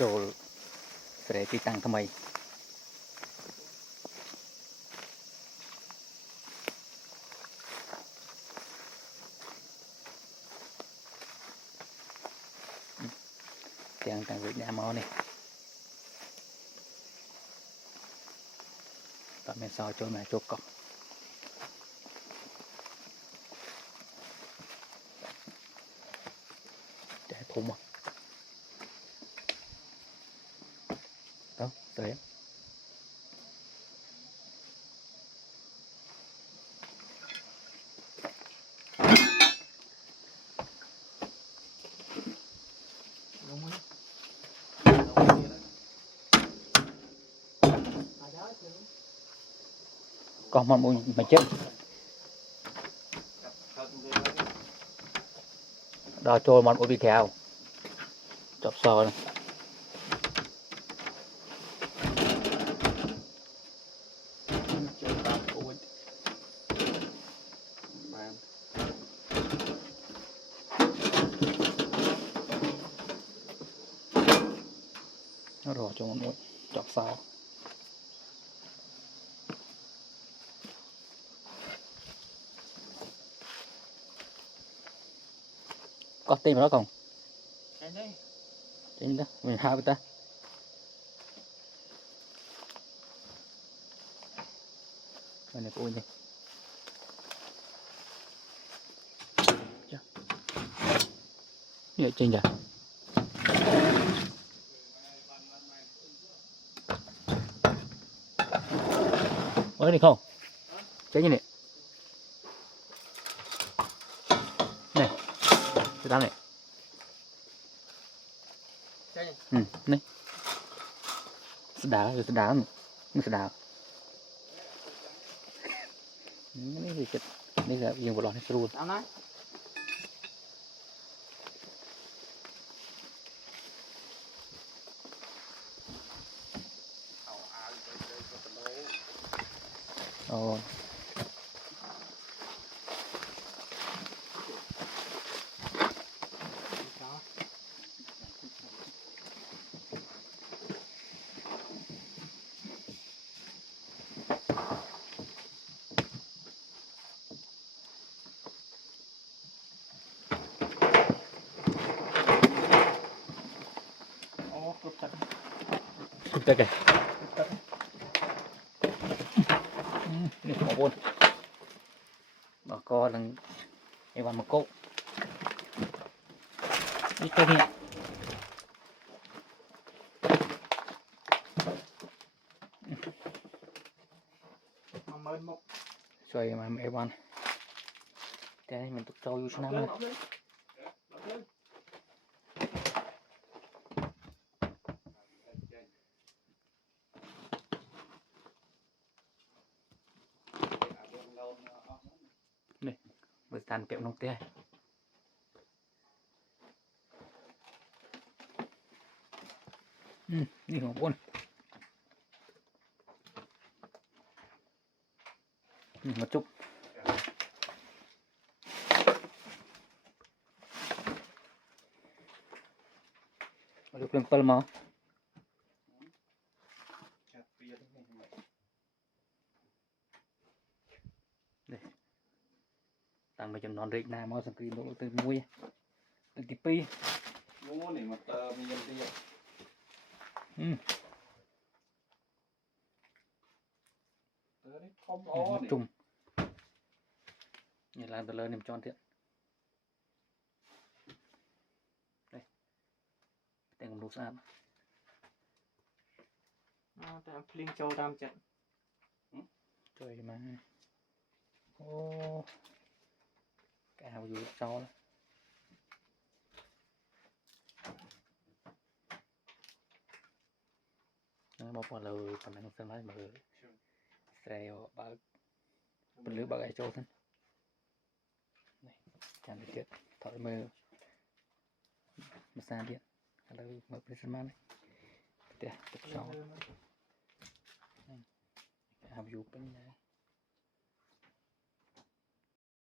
ចូលស្រែទីតាំងថ្មីទាំងវិញ្ញាមកនេះតើមានសល់ចូលមកជប់កោះតែធំមកទៅទៅកោះមកមួយចិត្តដល់ចូលមកពីក្រៅចប់សល់ចូលតាមអួយបានរកចូលមួយចប់សល់có tìm nó không? Trên đó, mình hai ta. Mình này ui đi. Vậy trên giờ. Ôi đi không? Cháy như này. Này. Cái này này đá nữa đá này thì chết đây là dùng một lon hết luôn cục tơ kìaនេះបងប្អូនបើកនឹងអីវ៉ាន់មកកោនេះទៅនេះ10000មកជួយមកអីវ៉ាន់តែនេះមិនទុកចូលយូរឆ្នាំណានេះមើលស្ថានភាពក្នុងផ្ទះនេះបងប្អូនមកជប់មកភ្លើង7មកតាំងពីចំនួនរែកណាមកសង្គ្រាមលោកទៅ1ទៅទី2អូនេះមកតើមានទៀតនេះធំអូនេះជុំនេះឡើងទៅលើនេះមិនចន់ទៀតនេះតែងគំរូស្អាតតែភ្លៀងចូលតាមចិត្តជួយមកអូកែវយូរចោលមកមកលើប៉ុណ្ណឹងសិនហើយមើលស្រែបើកពលឺបើកឲ្យចូលទៅនេះចាំទៀតថតមើលភាសាទៀតឥឡូវមើលព្រឹស្មានផ្ទះទឹកចោលកែវយូរពេញដែរ